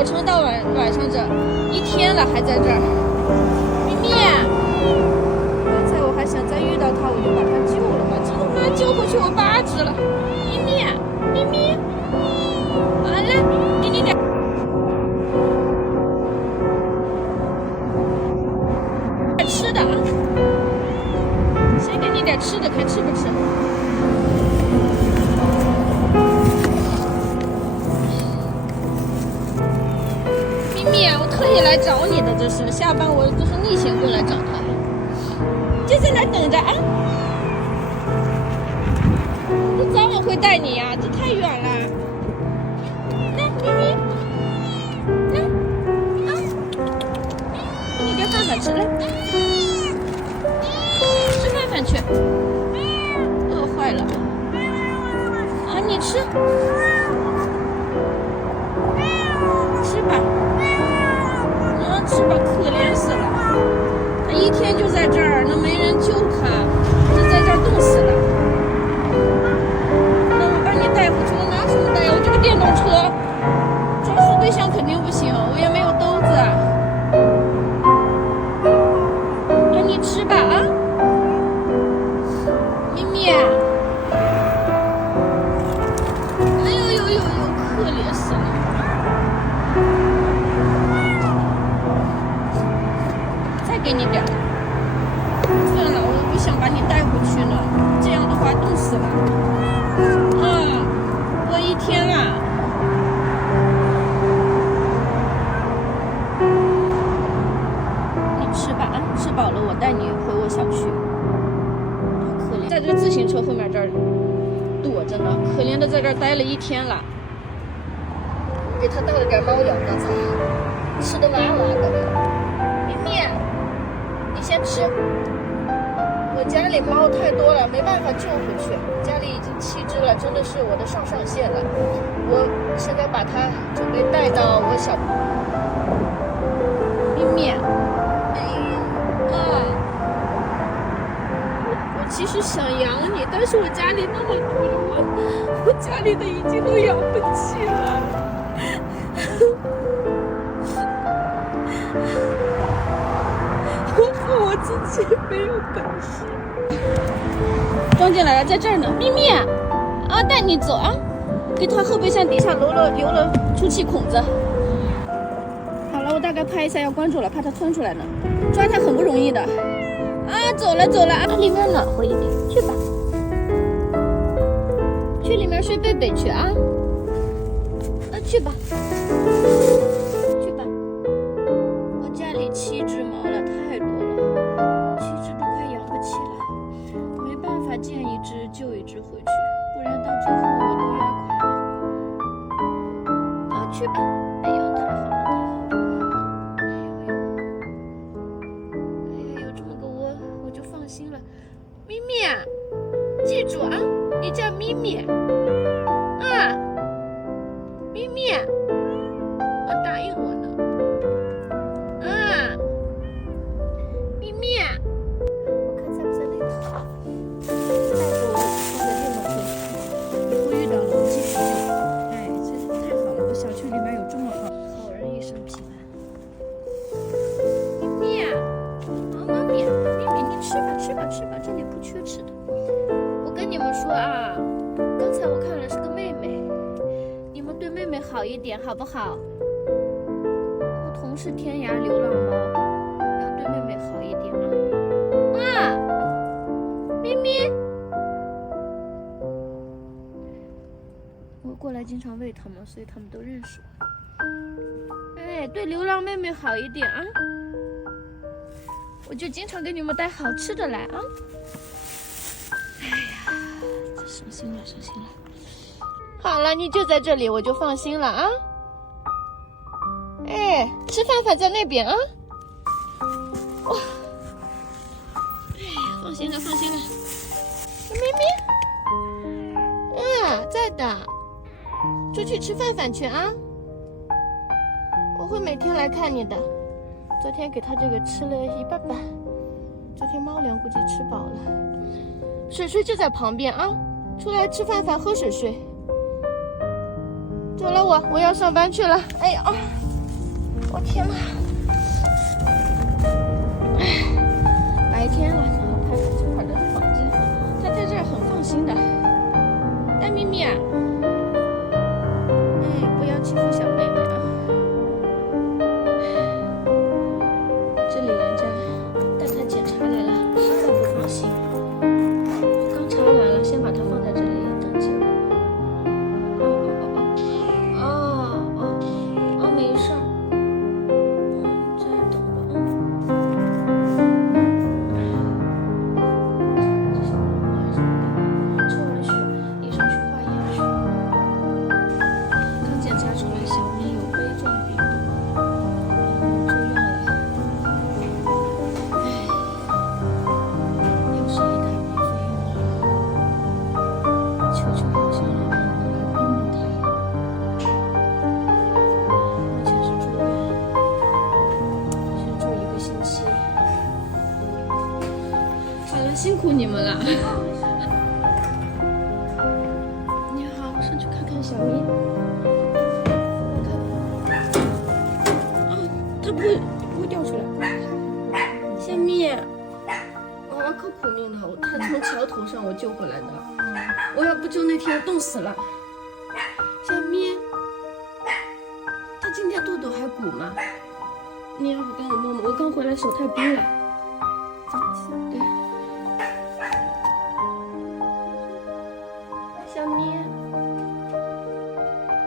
早晨到晚上这一天了，还在这儿。咪咪，刚才我还想再遇到它，我就把它救了嘛，结果把它救回去，我8只了。咪咪，咪咪，来，给你点吃的啊，先给你点吃的，看吃不吃。咪咪，我特意来找你的，这是下班我这是逆行过来找他，就在那等着啊。我早晚会带你呀，这太远了。来，咪咪，来，啊，给你点饭饭吃来，吃饭饭去。饿坏了啊，你吃，吃吧。吃吧，可怜死了，他一天就在这儿，那没人救他，就在这儿冻死了。那我把你带回去，我拿什么带呀？我这个电动车装输对象肯定不行，我也没有兜子。那你吃吧啊，咪咪。哎呦，可怜死了。给你点，算了，我不想把你带回去了，这样的话冻死了。我一天了。你吃吧啊，吃饱了我带你回我小区。可怜，在这个自行车后面这儿躲着呢，可怜的在这儿待了一天了。给他倒了点猫粮，刚才吃的哇哇的。咪咪。你先吃，我家里猫太多了，没办法救回去。家里已经7只了，真的是我的上限了。我现在把它准备带到我小咪咪。我其实想养你，但是我家里那么多，我家里的已经都养不起了。我自己没有本事。装进来了，在这儿呢，咪咪啊，带你走啊，给它后备箱底下留了出气孔子。好了，我大概拍一下，要关住了，怕它窜出来呢。抓它很不容易的。啊，走了啊，里面暖和一点，去吧，去里面睡贝贝去啊，去吧。我家里7只猫了，太多了，7只都快养不起了，没办法见一只救一只回去，不然到最后我都压垮了。去吧，哎呦，太好了，哎呦，这么个窝我就放心了。咪咪，记住啊，你叫咪咪啊，咪咪，答应我呢。咪咪，我看在不在那头，带着我放在电动车上，以后遇到了我继续救。真是太好了，我小区里面有这么好人一生平安。咪咪，妈咪，你吃吧，这里不缺吃的。我跟你们说啊，刚才我看了是个妹妹，你们对妹妹好一点好不好？我同是天涯流浪猫。对妹妹好一点啊！咪咪，我过来经常喂它们，所以它们都认识我。对流浪妹妹好一点啊！我就经常给你们带好吃的来啊！这伤心了。好了，你就在这里，我就放心了啊！吃饭在那边啊！放心了，咪咪，在的，出去吃饭去啊！我会每天来看你的。昨天给他这个吃了一半，昨天猫粮估计吃饱了。水就在旁边啊，出来吃饭喝水。走了我要上班去了。哎呀。我天哪！白天了，然后看看这块的环境，他在这儿很放心的。大咪咪啊，不要欺负小妹妹啊！这里人家带他检查来了，实在不放心。我刚查完了，先把它放在这里等结果。没事儿。这儿等着这是抽完血，医生去化验去。刚检查出来小咪有杯状病毒，然后住院了。又是一大笔费用了。求求好心人们过来帮帮他。目前是住院，先住1个星期。好了，辛苦你们了。你好，我上去看看小咪。它不会掉出来。小咪，我要可苦命了，它从桥头上我救回来的。我要不救那天冻死了。小咪，它今天肚肚还鼓吗？你要不跟我摸摸？我刚回来手太冰了。对。小咪，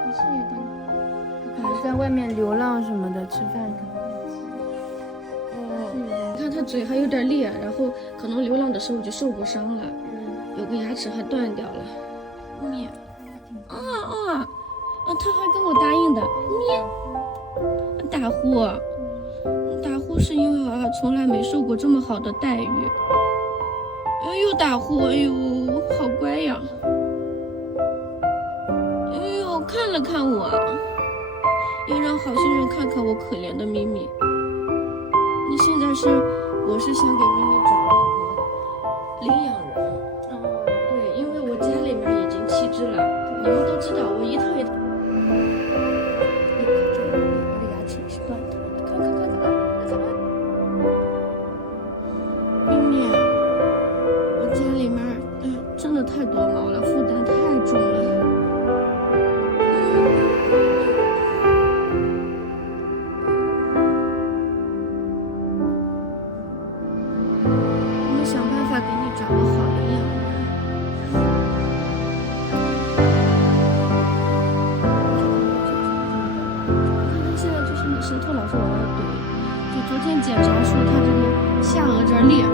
你是有点，可能在外面流浪什么的，吃饭可能。你看它嘴还有点裂，然后可能流浪的时候就受过伤了，有个牙齿还断掉了。咪，他还跟我答应的。咪，大呼是因为从来没受过这么好的待遇。哎呦，大呼，哎呦，好乖呀。哎呦，看了看我，又让好心人看看我可怜的咪咪。你现在我是想给咪咪找一个领养人。对，因为我家里面已经7只了，你们都知道，我一套一套。我的牙齿是断的，看。咪咪，我家里面真的太多毛了，负担太重了。我们想办法给你找个好领养人。他现在就是舌头老是往外怼，就昨天检查出他这个下颚这儿裂，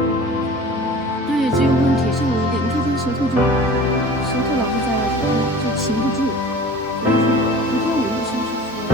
对，这有问题，下颚裂。你看他舌头老是在外头，就擒不住。所以说，昨天我医生是说。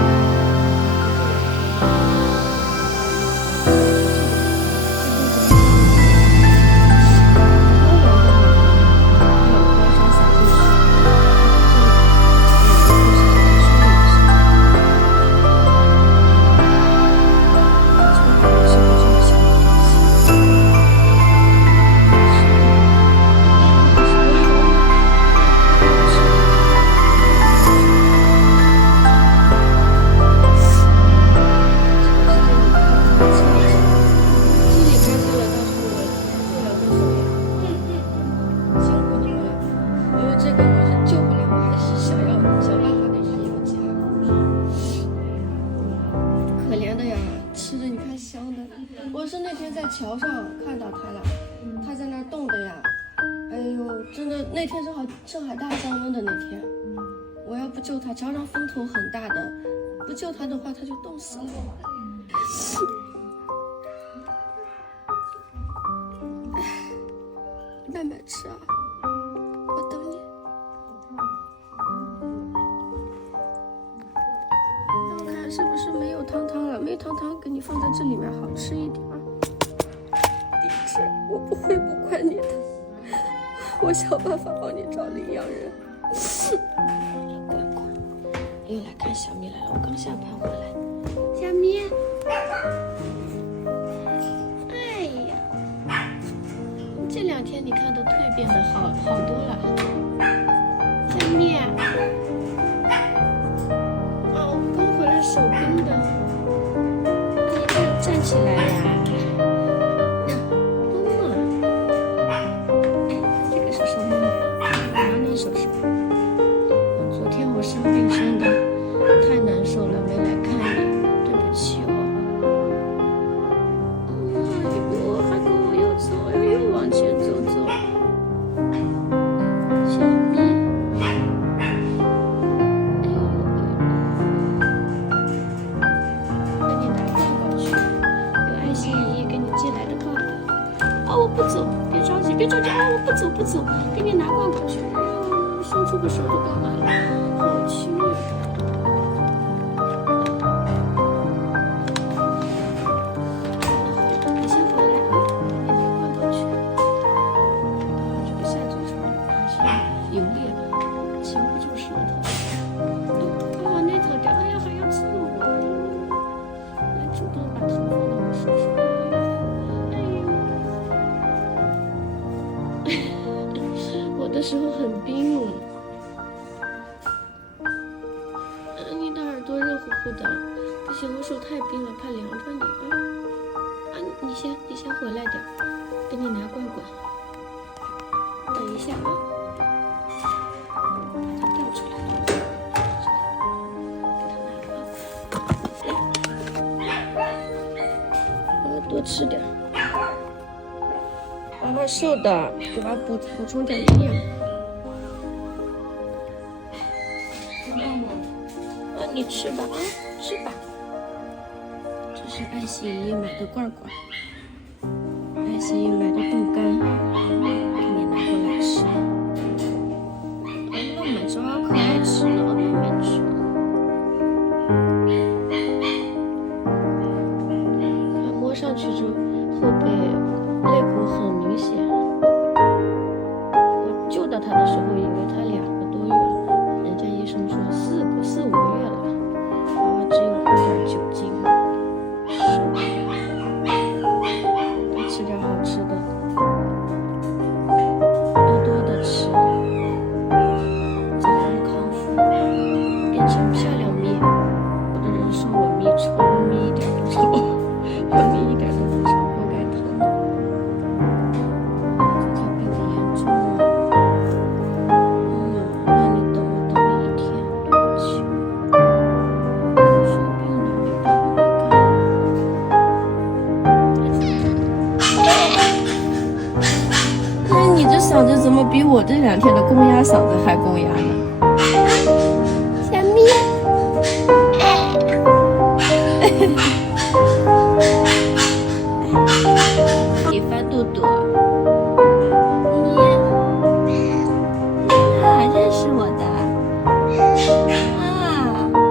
我是那天在桥上看到他了，他在那儿冻的呀，哎呦，真的那天正好上海大降温的那天，我要不救他，桥上风头很大的，不救他的话他就冻死了。慢慢吃啊，我等你。看看是不是没有汤汤了？没汤汤，给你放在这里面好吃一点啊。地址我不会不怪你的，我想办法帮你找领养人。乖乖，又来看小咪来了，我刚下班回来。小咪，哎呀，这2天你看都蜕变的好多了。小咪，我刚回来手冰的。起来呀。摸摸。这个是什么？哪里手手？昨天我生病生的太难受了，没来看你，对不起哦。我还跟我又走，又往前走走。小咪，给你拿罐罐去，有爱心姨姨给你寄来的罐罐。哦，我不走，别着急，别着急，哦，我不走不走，给你拿罐罐去。伸出个手就干嘛了？好亲热。你先回来啊，给你拿罐罐去。这个下嘴唇还是有裂了，擒不住舌头。哦，那头掉，哎呀，还要刺我！来主动把头放到我手上。我的手很冰，你的耳朵热乎乎的，不行，我手太冰了，怕凉着你啊！你先回来点，给你拿罐罐，等一下啊，把它掉出来，给它拿来，多吃点。娃娃瘦的，给娃补充点营养。你吃吧啊，吃吧。这是爱心姨姨买的罐罐，爱心姨姨买的豆干，给你拿过来吃。妹妹这可爱吃了，妹妹吃。摸上去就后背肋骨很明显。我救到他的时候，以为他2个多月，人家医生说4、5个月了，娃娃只有5.9斤，瘦了。多吃点好吃的，多多的吃，早日康复，变成漂亮咪。有的人说我咪丑，我咪一点不丑，我咪一点都不丑，活该疼。可病得严重了，让你等我等了1天，对不起。生病了没办法来看。那你这嗓子怎么比我这2天的公鸭嗓子还公鸭呢？小咪。你翻肚肚，你认识我的啊？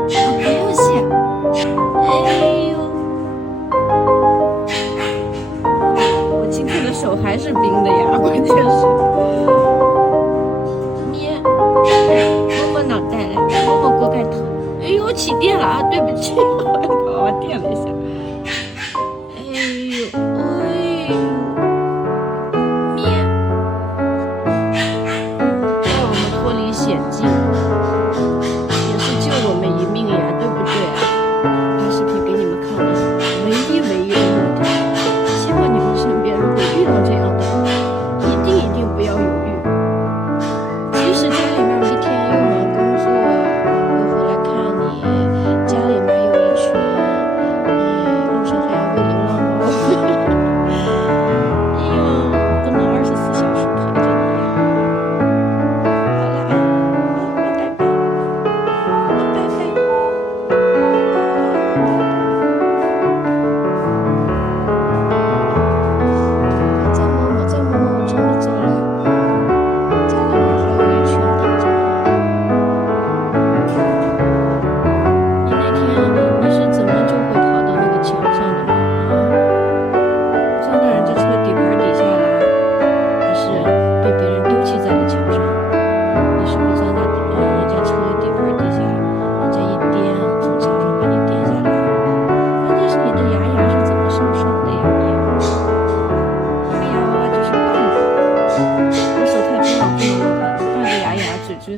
不用谢。哎呦，我今天的手还是冰的呀，关键是。咪，摸摸脑袋来，摸摸锅盖头。哎呦，起电了啊！对不起，把娃娃电了一下。